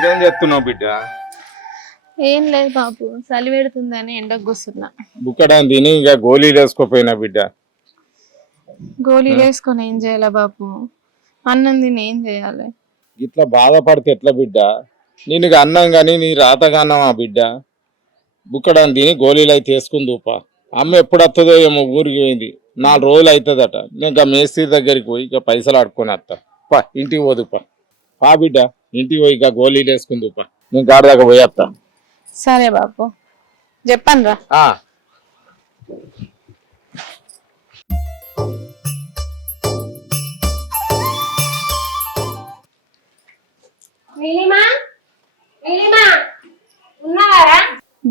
ఇదేం చేస్తున్నావు బిడ్డ? ఏం లేదు బాబు, చలి పెడుతుందని ఎండకు కూర్చున్నా. బుక్కడం తిని ఇక గోళీలు వేసుకోపోయినా బిడ్డ. గోళీలు వేసుకొని ఏం చేయాలా బాబు? అన్నం తిని ఏం చేయాలి? ఇట్లా బాధపడితే ఎట్లా బిడ్డ? నేను ఇక అన్నం కానీ నీ రాతగా అన్నమా బిడ్డ? బుక్కడం తిని గోళీలు అయితే వేసుకుని దూపా. అమ్మ ఎప్పుడు వస్తుందో ఏమో, ఊరికి పోయింది 4 రోజులు అవుతుందట. నేను ఇక మేస్త్రి దగ్గరికి పోయి ఇక పైసలు ఆడుకొని వస్తా. పా ఇంటికి పోదుపా. పా బిడ్డ ఇంటికి పోయి ఇక గోళీలు వేసుకుని దూపా. నేను గాడి దాకా పోయేస్తా. సరే బాబు, చెప్పండి రా.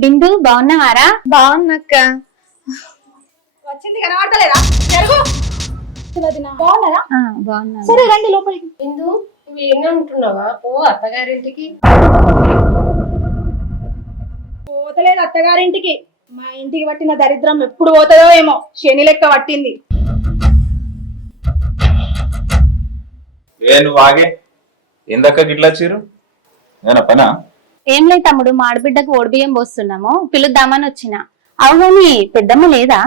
బిందు బాగున్నావారా? బాగున్నాక్క. వచ్చింది కనబడతలేదా? జరుగు. బాగున్నారా? బాగున్నా. సరే రండి లోపలికి. బిందు నువ్వు ఎన్ని ఉంటున్నావా? ఓ అత్తగారింటికి పోతలేదు అత్తగారింటికి. మా ఇంటికి పట్టిన దరిద్రం ఎప్పుడు పోతుందో ఏమో, శని లెక్క పట్టింది. నువ్వు ఆగే ఎందక్క గిట్లా చీరు ఏనా పనా? ఏం లేదు తమ్ముడు, మా ఆడబిడ్డకు ఓడిబియ్యం పోస్తున్నాము, పిలుద్దామని వచ్చిన. అవునని పెద్దమ్మ లేదా?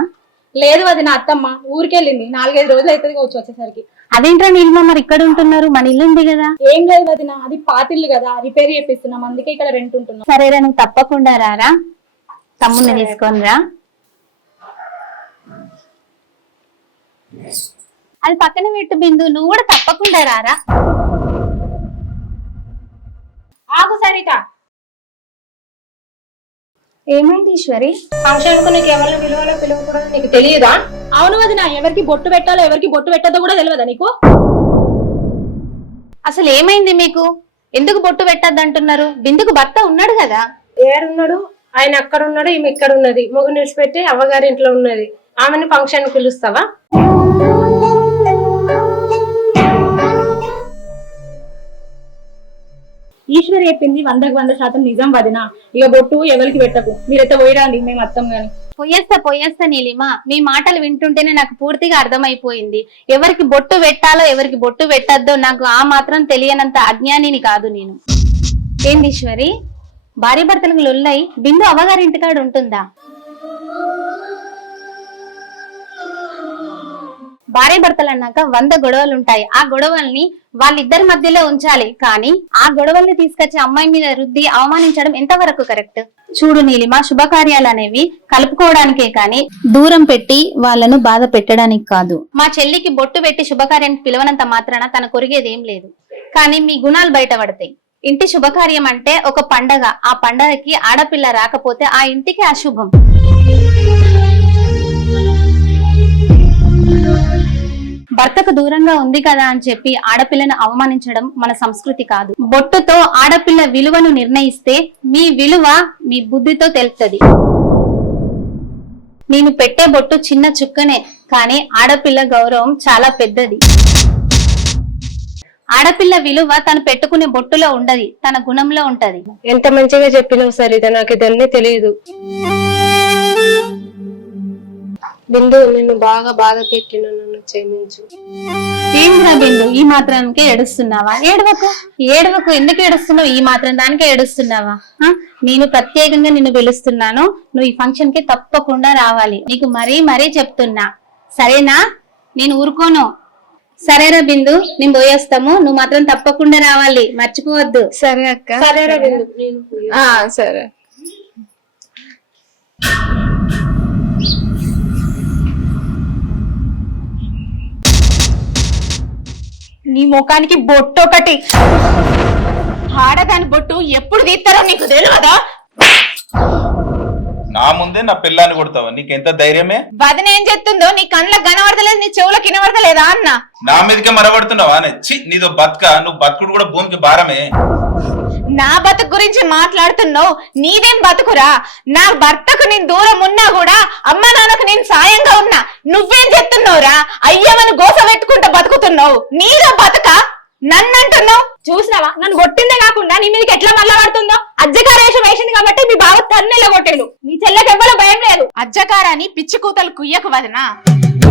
లేదు అది నా అత్తమ్మ ఊరికెళ్ళింది. 4-5 రోజులు అవుతుంది కావచ్చు వచ్చేసరికి. అదేంట్రా నీలిమ మరి ఇక్కడ ఉంటున్నారు? మన ఇల్లు ఉంది కదా. ఏం లేదు వదిన, అది పాతిల్లు కదా, రిపేర్ చేపిస్తున్నాం, అందుకే ఇక్కడ రెంట్ ఉంటున్నాం. సరేరా, నువ్వు తప్పకుండా రారా, తమ్ముడిని తీసుకొని రా. అది పక్కన పెట్టు బిందు, నువ్వు కూడా తప్పకుండా రారా. ఆగు సరిత. ఏమైంది ఈశ్వరి? ఫంక్షన్ కు నీకు ఎవరిని పిలవాలో పిలవకూడదు నీకు తెలియదా? అవును వదిన, ఎవరికి బొట్టు పెట్టాలో ఎవరికి బొట్టు పెట్టద్దో కూడా తెలియదా నీకు? అసలు ఏమైంది మీకు? ఎందుకు బొట్టు పెట్టద్దంటున్నారు? బిందుకు భర్త ఉన్నాడు కదా. ఏడున్నాడు? ఆయన అక్కడ ఉన్నాడు, ఈమె ఇక్కడ ఉన్నది. మొగ్గు నిడిచిపెట్టి అవ్వగారి ఇంట్లో ఉన్నది. ఆమెని ఫంక్షన్ పిలుస్తావా? ఈశ్వరి చెప్పింది 100% నిజం వదిన. ఇక బొట్టు ఎవరికి పెట్టకు, మీరైతే పోయిరండి, మేము అత్తం గాని. పోయేస్తా నీలిమ, మీ మాటలు వింటుంటేనే నాకు పూర్తిగా అర్థమైపోయింది. ఎవరికి బొట్టు పెట్టాలో ఎవరికి బొట్టు పెట్టద్దో నాకు ఆ మాత్రం తెలియనంత అజ్ఞానిని కాదు నేను. ఏంది ఈశ్వరి, భార్య భర్తలకు లొల్లై బిందు అవ్వగారి ఇంటికాడు ఉంటుందా? భార్య భర్తలు అన్నాక 100 గొడవలు ఉంటాయి. ఆ గొడవల్ని వాళ్ళిద్దరి మధ్యలో ఉంచాలి, కానీ ఆ గొడవల్ని తీసుకొచ్చి అమ్మాయి మీద రుద్ది అవమానించడం ఎంతవరకు కరెక్ట్? చూడు నీలిమ, శుభకార్యాలు అనేవి కలుపుకోవడానికే కానీ దూరం పెట్టి వాళ్ళను బాధ పెట్టడానికి కాదు. మా చెల్లికి బొట్టు పెట్టి శుభకార్యానికి పిలవనంత మాత్రాన తన కొరిగేది ఏం లేదు. కానీ మీ గుణాలు బయటపడతాయి. ఇంటి శుభకార్యం అంటే ఒక పండగ. ఆ పండగకి ఆడపిల్ల రాకపోతే ఆ ఇంటికి అశుభం. భర్తకు దూరంగా ఉంది కదా అని చెప్పి ఆడపిల్లను అవమానించడం మన సంస్కృతి కాదు. బొట్టుతో ఆడపిల్ల విలువను నిర్ణయిస్తే మీ విలువ మీ బుద్ధితో తెలుస్తుంది. నేను పెట్టే బొట్టు చిన్న చుక్కనే, కానీ ఆడపిల్ల గౌరవం చాలా పెద్దది. ఆడపిల్ల విలువ తను పెట్టుకునే బొట్టులో ఉండదు, తన గుణంలో ఉంటది. ఎంత మంచిగా చెప్పినావు సరిత, నాకు ఇదన్నీ తెలియదు. బిందు నిన్ను బాగా బాధ పెట్టిన, నన్ను క్షమించు. ఏంద్రా బిందు, ఈ మాత్రానికే ఏడుస్తున్నావా? ఏడవకు. ఎందుకు ఏడుస్తున్నావు? ఈ మాత్రం దానికే ఏడుస్తున్నావా? నేను ప్రత్యేకంగా నిన్ను పిలుస్తున్నాను, నువ్వు ఈ ఫంక్షన్ కి తప్పకుండా రావాలి. నీకు మరీ చెప్తున్నా, సరేనా? నేను ఊరుకోను. సరేరా బిందు, నేను పోయేస్తాము, నువ్వు మాత్రం తప్పకుండా రావాలి, మర్చిపోవద్దు. సరే అక్క. సరేరా బిందు. సరే. నీ ముఖానికి బొట్టు ఒకటి, ఆడదాని బొట్టు ఎప్పుడు తీస్తారో నీకు తెలియదా? నా ముందే నా పిల్లాన్ని కొడతావా? నీకెంత ధైర్యమే? వదిన ఏం చెప్తుందో నీ కళ్ళకు కనబడతలేదు, నీ చెవులకు వినబడతలేదా అన్న? నా మీదకే మరబడుతున్నావా? నీదో బతుక, నువ్వు బతుకుడు కూడా భూమికి భారమే. నా బతుకు గురించి మాట్లాడుతున్నావు, నీదేం బతుకురా? నా భర్తకు నేను దూరం ఉన్నా కూడా అమ్మ నాన్నకు నేను సాయంగా ఉన్నా, నువ్వేం చెప్తున్నావురా? అయ్యమని గోస పెట్టుకుంటూ బతుకుతున్నావు, నీదో బతుక నన్ను అంటున్నావు? చూసినావా, నన్ను కొట్టిందే కాకుండా నీ మీదకి ఎట్లా మళ్ళా పడుతుందో? అజ్జకారేషం వేసింది కాబట్టి మీ బావ తన్నెలా కొట్టాడు, మీ చెల్లెకి ఎవ్వరూ భయం లేదు. అజ్జకారాని పిచ్చి కూతలు కుయ్యకు వదినా,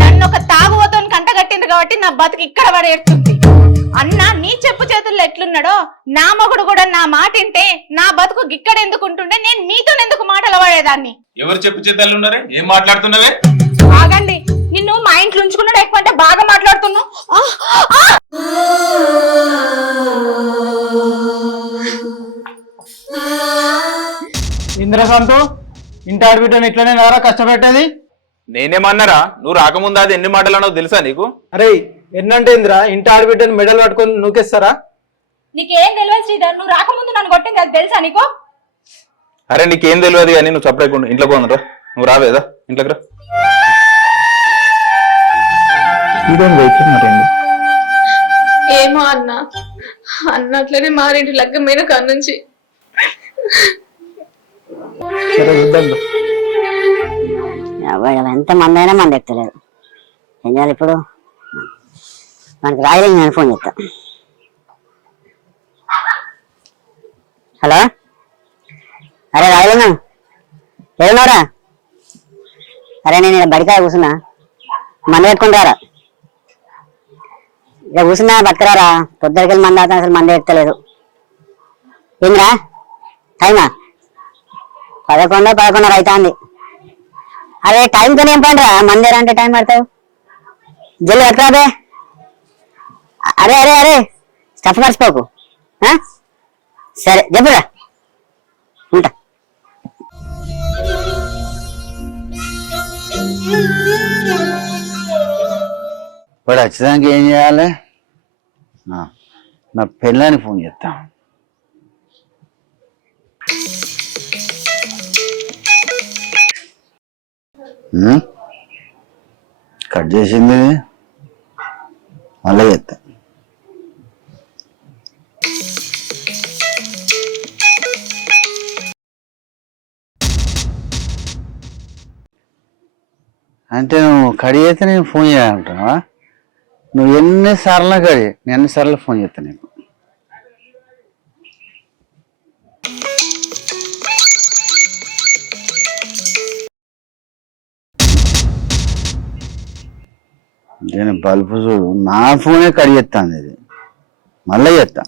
నన్ను ఒక తాగుబోతోని కంటగట్టింది కాబట్టి నా బతుకు ఇక్కడ పడేస్తుంది. అన్న నీ చెప్పు చేతుల్లో ఎట్లున్నాడో నా మొగుడు కూడా నా మాట వింటే నా బతుకు గిక్కడ ఎందుకు ఉంటుండే, నేను మీతో ఎందుకు మాటలు పడేదాన్ని. ఎవరు చెప్పు చేతలు ఉన్నారే? ఏం మాట్లాడుతున్నావే? ఆగండి, నిన్ను మా ఇంట్లో ఉంచుకున్నాడు ఎక్కువ అంటే బాగా మాట్లాడుతున్నావు. ఇంద్రకాంత్ ఇంటి ఆడబిడ్డను ఇట్లనే నారా కష్టపెట్టేది. నేనేమన్నారా? నువ్వు రాకముందు అది ఎన్ని మాటలు అన్నావు తెలుసా నీకు? అరే ఎన్నంటే ఇంద్ర ఇంటి ఆడబిడ్డను మెడల్ పట్టుకొని నూకేస్తారా? నీకేం తెలియదు శ్రీధర్, నువ్వు రాకముందు నన్ను కొట్టింది అది తెలుసా నీకు? అరే నీకేం తెలియదు కానీ నువ్వు చప్పలేకుండా ఇంట్లో పోనరా. నువ్వు రావేదా ఇంట్లోకి రా. ఏమో అన్న అన్నట్లనే మారింటి లగ్గమైన కాన్నుంచి. ఎంత మంది అయినా మంది ఎక్కలేదు. ఏం చేయాలి ఇప్పుడు? మనకి రాయలేదు, నేను ఫోన్ చేస్తా. హలో, అరే రాయలేనా, ఏమన్నారా? అరే నేను ఇక్కడ బడికాయ కూర్చున్నా, మంది పెట్టుకుంటారా? ఇక కూర్చున్నా బతకరారా, పొద్దుకెళ్ళి మంది అవుతా, అసలు మంది ఎత్తలేదు. ఏంద్రా టైమా 11:30 అవుతుంది. అరే టైంతో ఏం పండురా, మందిరా అంటే టైం పడతావు, జల్లు ఎక్కరాబే. అరే అరే అరే స్టఫ్ మర్చిపోకు. సరే చెప్పురా, ఉంటా. వాడు వచ్చేదానికి ఏం చేయాలి? నా పెళ్ళాన్ని ఫోన్ చేస్తా. కట్ చేసింది, మళ్ళీ చేస్తా. అంటే నువ్వు కడి చేస్తే నేను ఫోన్ చేయాలంటున్నావా? నువ్వు ఎన్నిసార్లు కడి, నేను ఎన్నిసార్లు ఫోన్ చేస్తాను నీకు. నేను బల్బు చూడు, నా ఫోనే కడి చేస్తాను, ఇది మళ్ళీ చేస్తా.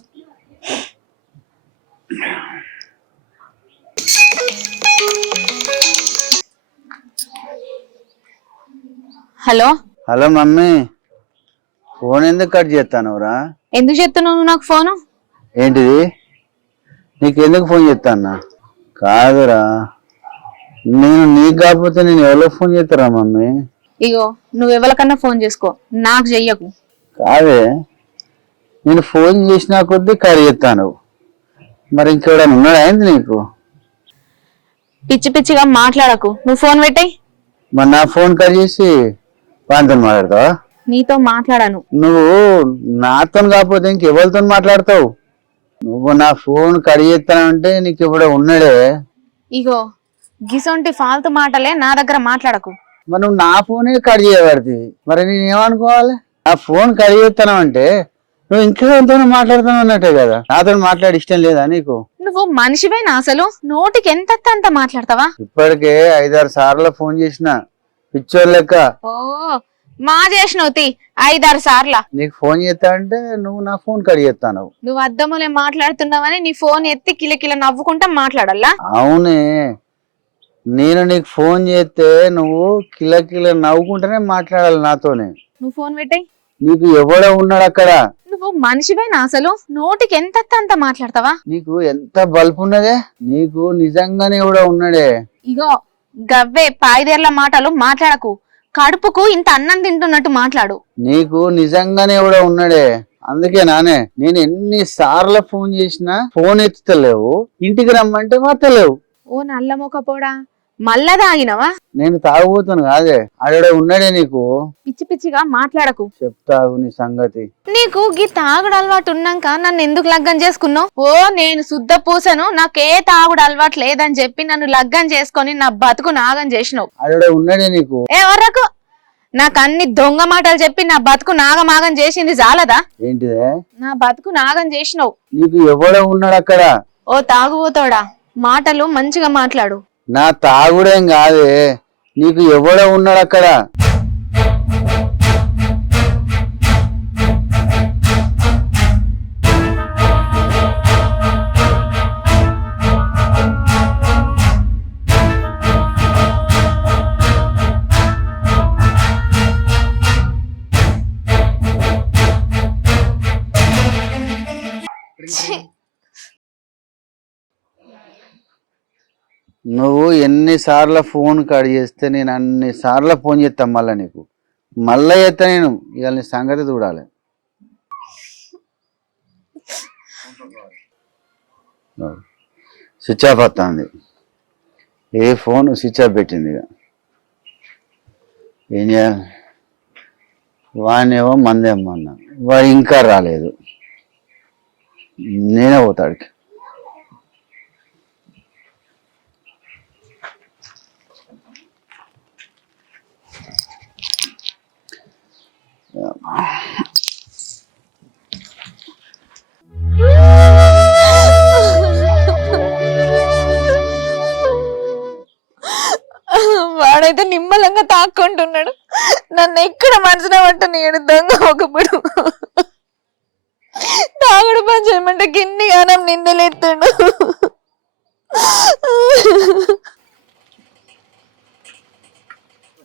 హలో హలో మమ్మీ, ఫోన్ ఎందుకు కట్ చేస్తానురా? ఎందుకు చెప్తున్నావు నువ్వు నాకు ఫోను? ఏంటిది? నీకు ఎందుకు ఫోన్ చేస్తానా? కాదురా, నేను నీకు కాకపోతే నేను ఎవరో ఫోన్ చేస్తారా మమ్మీ? ఇగో నువ్వు ఎవరికన్నా ఫోన్ చేసుకో, నాకు చెయ్యకు. కాదే, నేను ఫోన్ చేసినా కొద్దీ కట్ చేస్తాను. మరి ఇంకెవడైనా ఉన్నాడా ఏంది నీకు? పిచ్చి పిచ్చిగా మాట్లాడకు, నువ్వు ఫోన్ పెట్టాయి. మరి నా ఫోన్ కట్ చేసి వానితో మాట్లాడతావా? నీతో మాట్లాడాను. నువ్వు నాతో కాకపోతే ఇంకెవరితో మాట్లాడతావు? నువ్వు నా ఫోన్ కట్ చేస్తానంటే నీకు ఎవడో ఉన్నాడే. ఇగో గిసొంటి ఫాల్తు మాటలే నా దగ్గర మాట్లాడకు. మరి నువ్వు నా ఫోనే కట్ చేయబడితే మరి నేను ఏమనుకోవాలి? నా ఫోన్ కట్ చేస్తాను అంటే నువ్వు ఇంకెవరితో మాట్లాడుతాను అన్నట్టే కదా. నాతో మాట్లాడి ఇష్టం లేదా నీకు? నువ్వు మనిషివేనా అసలు? నోటికి ఎంత అంత మాట్లాడతావా? ఇప్పటికే 5-6 సార్లు ఫోన్ చేసిన పిచ్చోర్ లెక్క. ఓ మా చేసినవుతి 5-6 సార్ల. నీకు ఫోన్ చేస్తా అంటే నువ్వు నా ఫోన్ కట్ చేస్తాను. నువ్వు అద్దములే మాట్లాడుతున్నావని నీ ఫోన్ ఎత్తి కిలకిల నవ్వుకుంటా మాట్లాడాలా? అవునే, నేను నీకు ఫోన్ చేస్తే నువ్వు కిలకిల నవ్వుకుంటేనే మాట్లాడాలి నాతోనే. నువ్వు ఫోన్ పెట్టాయి. నీకు ఎవడో ఉన్నాడు అక్కడ? నువ్వు మనిషివేనా అసలు? నోటికి ఎంత అంత మాట్లాడతావా? నీకు ఎంత బల్పు ఉన్నదే? నీకు నిజంగానే ఎవడో ఉన్నాడే. ఇగో గవ్వే పాయిదేర్ల మాటలు మాట్లాడకు. కడుపుకు ఇంత అన్నం తింటున్నట్టు మాట్లాడు. నీకు నిజంగానే ఎవడో ఉన్నాడే. అందుకే నానే నేను ఎన్నిసార్లు ఫోన్ చేసినా ఫోన్ ఎత్తుతలేవు, ఇంటికి రమ్మంటే వస్తలేవు. ఓ నల్ల మొక్క పోడా, మళ్ళా తాగినవా? నేను తాగుపోతాను కాదే, ఆడే ఉన్నాడే. నీకు పిచ్చి పిచ్చిగా మాట్లాడకు, చెప్తావు నీ సంగతి. నీకు గీ తాగుడు అలవాటు ఉన్నాక నన్ను ఎందుకు లగ్గం చేసుకున్నావు? ఓ నేను శుద్ధ పూసను, నాకే తాగుడు అలవాటు లేదని చెప్పి నన్ను లగ్గం చేసుకొని నా బతుకు నాగం చేసినావు. ఆడే ఉన్నాడే నీకు. ఎవరకు నాకు అన్ని దొంగ మాటలు చెప్పి నా బతుకు నాగమాగం చేసింది చాలదా? ఏంటిదే? నా బతుకు నాగం చేసినావు. నీకు ఎవడో ఉన్నాడు అక్కడ? ఓ తాగుబోతోడా, మాటలు మంచిగా మాట్లాడు. నా తాగుడేం కాదే, నీకు ఎవడో ఉన్నాడు అక్కడ. నువ్వు ఎన్నిసార్లు ఫోన్ కట్ చేస్తే నేను అన్నిసార్లు ఫోన్ చేస్తాను మళ్ళీ నీకు. మళ్ళీ చేస్తా నేను. ఇవాళ నీ సంగతి చూడాలి. స్విచ్ ఆఫ్ వస్తుంది. ఏ ఫోన్ స్విచ్ ఆఫ్ పెట్టింది. ఇక ఏం చేయాలి? వాడినేమో మందేమన్నా, వాడు ఇంకా రాలేదు. నేనే పోతాడికి. వాడైతే నిమ్మలంగా తాక్కుంటున్నాడు. నన్ను ఎక్కడ మనసున పట్ట నేను దొంగ ఒకప్పుడు తాగుడు పని చేయమంటే గిన్ని గానం నిందలెత్తాడు.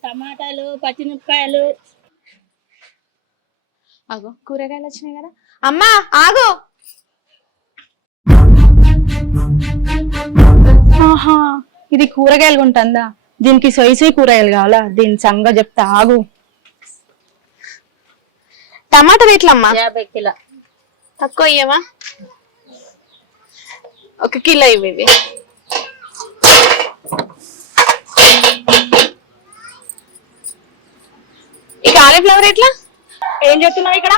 టమాటాలు, పచ్చిమిరపకాయలు. ఆగో కూరగాయలు వచ్చినాయి కదా. అమ్మా ఆగో. ఆహా, ఇది కూరగాయలు కొంటుందా? దీనికి సొయి కూరగాయలు కావాలా? దీని సంగ చెప్తా ఆగు. టమాటాలు ఎట్లమ్మా? 50 కిలో. తక్కువ ఇయ్యవా? 1 కిలో ఇవి. ఈ కాలీఫ్లవర్ ఎట్లా? ఏం చెప్తున్నావు ఇక్కడ?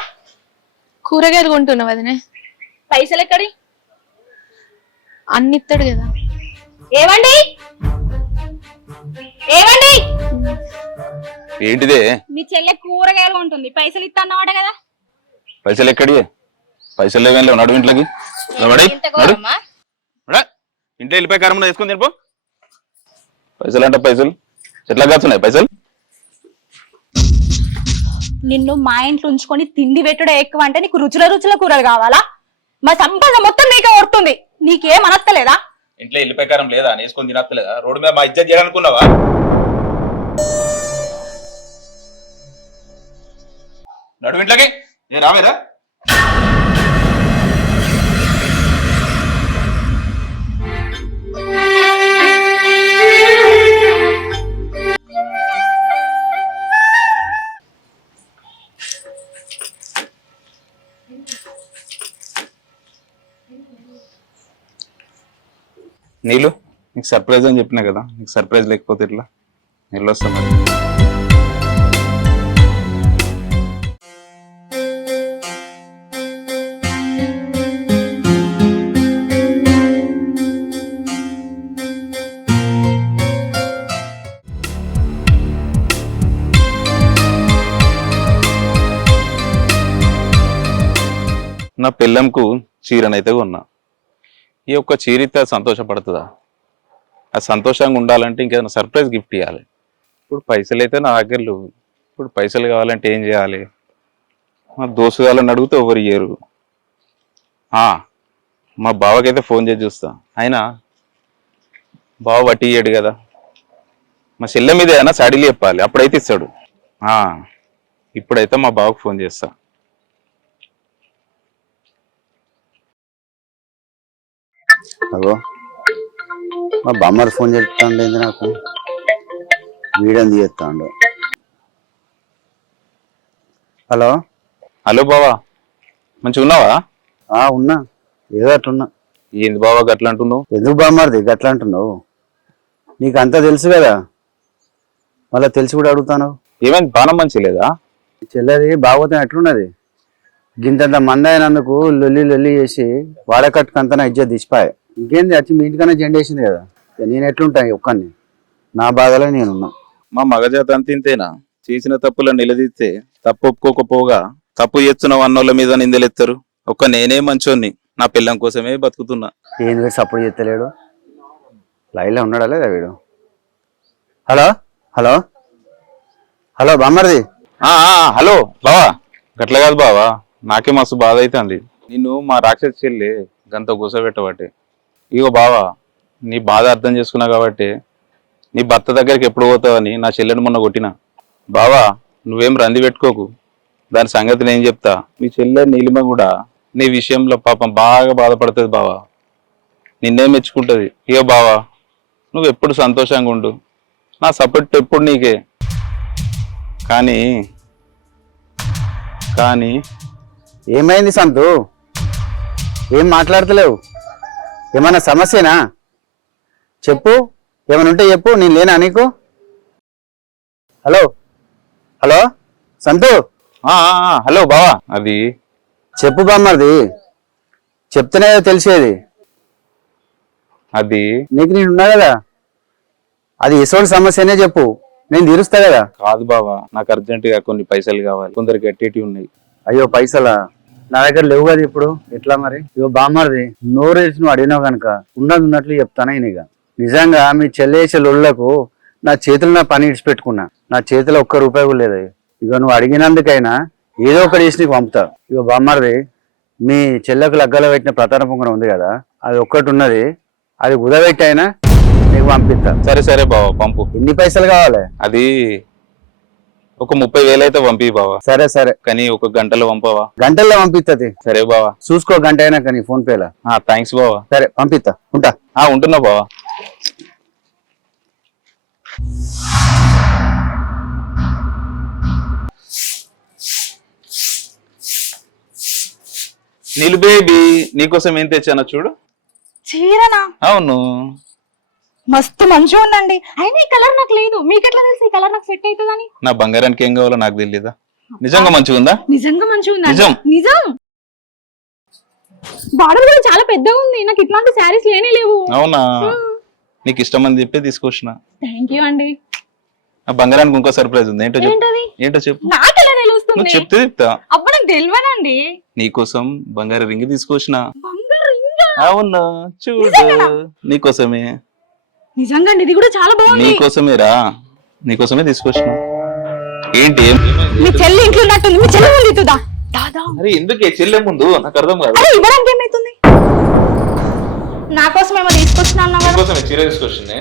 కూరగాయలు కొంటున్నావు అదనే. పైసలు ఎక్కడి? అన్ని ఇస్తాడు కదా. ఏమండి ఏమండి, ఏంటిదే? మీ చెల్లె కూరగాయలు ఉంటుంది, పైసలు ఇస్తా అన్నమాట కదా. పైసలు ఎక్కడి? పైసలు లేవేం లేవు. నడు ఇంట్లోకి. ఇంట్లో వెళ్ళిపోయి కారం వేసుకొని తినిపో. పైసలు అంటే పైసలు ఎట్లా కాస్తున్నాయి పైసలు? నిన్ను మా ఇంట్లో ఉంచుకొని తిండి పెట్టుడే ఎక్కువ అంటే నీకు రుచుల రుచుల కూరలు కావాలా? మా సంపద మొత్తం నీకే కొడుతుంది. నీకేం అనత్తలేదా? ఇంట్లో వెళ్ళిపోయి కారం లేదా? వేసుకొని తినత్తలేదా? రోడ్డు మీద మా ఇజ్జత్ చేయాలనుకున్నావా? నడు ఇంట్లోకి. ఏ రావేదా? నీళ్ళు నీకు సర్ప్రైజ్ అని చెప్పినా కదా, నీకు సర్ప్రైజ్ లేకపోతే ఎట్లా? వెళ్ళొస్తా మరి. నా పిల్లంకు చీరనైతే కొన్నా. ఈ ఒక్క చీరితే సంతోషపడుతుందా? ఆ సంతోషంగా ఉండాలంటే ఇంకేదైనా సర్ప్రైజ్ గిఫ్ట్ ఇవ్వాలి. ఇప్పుడు పైసలు అయితే నా దగ్గర లేవు. ఇప్పుడు పైసలు కావాలంటే ఏం చేయాలి? మా దోస్తు వాళ్ళని అడిగితే ఎవరు ఇయ్యరు. మా బావకైతే ఫోన్ చేసి చూస్తా. అయినా బావ వట్టి ఇయ్యాడు కదా. మా చెల్లె మీద ఏదైనా సడిలు చెప్పాలి, అప్పుడైతే ఇస్తాడు. ఇప్పుడైతే మా బావకు ఫోన్ చేస్తా. అగో మా బామ్మర్ ఫోన్ చేస్తాండే నాకు. వీడియో తీస్తాండు. హలో హలో బావా, మంచిగా ఉన్నావా? ఉన్నా, ఏదో అట్లున్నా. ఏంది బావా గట్లా అంటున్నావు? ఎందుకు బామ్మర్ది గట్లా అంటున్నావు? నీకు అంతా తెలుసు కదా, మళ్ళీ తెలిసి కూడా అడుగుతాను. ఏమైంది? బాణం మంచి లేదా? చెల్లెది బాగోతే ఎట్లున్నది? గింతంత మంది అయినందుకు లొల్లి లొల్లి చేసి వాడకట్టుకంతా ఇజ్జత్ తీసిపాయి. ఇంకేంది వచ్చి మీ ఇంటికన్నా జెండ వేసింది కదా. నేను ఎట్లుంటాను ఒక్కడిని? నా బాధలో నేనున్నా. మా మగజాత అంతింతేనా? చేసిన తప్పులను నిలదీస్తే తప్పు ఒప్పుకోకపోగా తప్పు చేస్తున్నావు అన్నోళ్ళ మీద నిందలెత్తారు. ఒక్క నేనే మంచోన్ని, నా పిల్లం కోసమే బతుకుతున్నా. ఏంది వీడు సపోర్ట్ చేస్తలేడు? లైన్లో ఉన్నాడా లేదా వీడు? హలో హలో హలో బామ్మర్ది. హలో బావా, గట్ల కాదు బావా, నాకే మస్తు బాధ అవుతుంది. నిన్ను మా రాక్షసి చెల్లి గంత కూసబెట్టబట్టే. ఇగో బావా, నీ బాధ అర్థం చేసుకున్నా కాబట్టి నీ భర్త దగ్గరికి ఎప్పుడు పోతావని నా చెల్లెని మొన్న కొట్టినా. బావా నువ్వేం రంది పెట్టుకోకు, దాని సంగతి నేను చెప్తా. మీ చెల్లె నీలిమ కూడా నీ విషయంలో పాపం బాగా బాధపడుతుంది బావా, నిన్నే మెచ్చుకుంటది. ఇగో బావా, నువ్వు ఎప్పుడు సంతోషంగా ఉండు, నా సపోర్ట్ ఎప్పుడు నీకే. కానీ కానీ ఏమైంది సంతు? ఏం మాట్లాడతలేవు? ఏమన్నా సమస్యనా? చెప్పు, ఏమైనా ఉంటే చెప్పు, నేను లేనా నీకు? హలో హలో సంతు, హలో బావా. అది చెప్పు బామ్మది, చెప్తేనే తెలిసేది. అది నీకు నేను ఉన్నా కదా, అది ఎసోటి సమస్యనే చెప్పు, నేను తీరుస్తా కదా. కాదు బావా, నాకు అర్జెంటుగా కొన్ని పైసలు కావాలి, కొందరికి గట్టేటివి ఉన్నాయి. అయ్యో పైసలా? నా దగ్గర లేవు కదా ఇప్పుడు, ఎట్లా మరి? ఇగో బామ్మది, నోరేసి నువ్వు అడిగినావు కనుక ఉన్నది ఉన్నట్లు చెప్తాను. ఇక నిజంగా మీ చెల్లేసే లొల్లకు నా చేతులు నా పని ఇడిచిపెట్టుకున్నా. నా చేతిలో ఒక్క రూపాయి కూడా లేదు. ఇక నువ్వు అడిగినందుకైనా ఏదో ఒకటి చేసి నీకు పంపుతా. ఇక బామ్మది, మీ చెల్లెకు లగ్గలో పెట్టిన ప్రధాన పొంగన ఉంది కదా, అది ఒక్కటి ఉన్నది, అది కుదబెట్టి అయినా నీకు పంపిస్తా. సరే సరే బావా, పంపు. ఎన్ని పైసలు కావాలి? అది ఒక 30,000 అయితే పంపి బావా. సరే సరే, కానీ ఒక గంటలో పంపవా? గంటల్లో పంపిస్తుంది. సరే బావా. చూసుకో, గంట అయినా కానీ ఫోన్ పేలా. థ్యాంక్స్ బావా. సరే పంపిస్తా, ఉంటా. ఉంటున్నా బావా. నీలు బేబీ, నీకోసం ఏం తెచ్చానో చూడు. చీరనా? అవును, మస్తు మంచిగా ఉందండి. అయినా ఈ కలర్ నాకు లేదు, మీకెట్లా తెలుసు ఈ కలర్ నాకు సెట్ అవుతుందని? నా బంగారానికి ఏం కావాలో నాకు తెలియదా? నిజంగా మంచిగా ఉందా? నిజంగా మంచిగా ఉందా? నిజం. నిజం. బార్డర్ కూడా చాలా పెద్దగా ఉంది, నాకు ఇట్లాంటి శారీస్ లేనే లేవు. అవునా? నీకు ఇష్టం అని చెప్పి తీసుకొచ్చిన. థ్యాంక్ యూ అండి. నా బంగారానికి ఇంకో సర్ప్రైజ్ ఉంది. ఏంటో చెప్పు. ఏంటది? ఏంటో చెప్పు. నాకెలా తెలుస్తుంది? నువ్వు చెప్తే చెప్తా. అప్పుడు నాకు తెలియనండి. నీకోసం బంగారు రింగ్ తీసుకొచ్చిన. బంగారు రింగా? అవును, చూడు, నిజంగానా? నీకోసమే. నిజంగా ఇది కూడా చాలా బాగుంది. నీకోసమేరా, నీకోసమే తీసుకొచ్చిన. ఏంటి? మీ చెల్లి ఇంట్లో ఉన్నట్టుంది, మీ చెల్లి ముందు ఇస్తుందా? దాదా, అరే ఎందుకే చెల్లె ముందు? నాకు అర్థం కాదు. అరే ఇవ్వడానికి ఏమైతుంది? నా కోసం ఏమో తీసుకొచ్చినా అన్నా కదా. నీకోసమే చీర తీసుకొచ్చింది.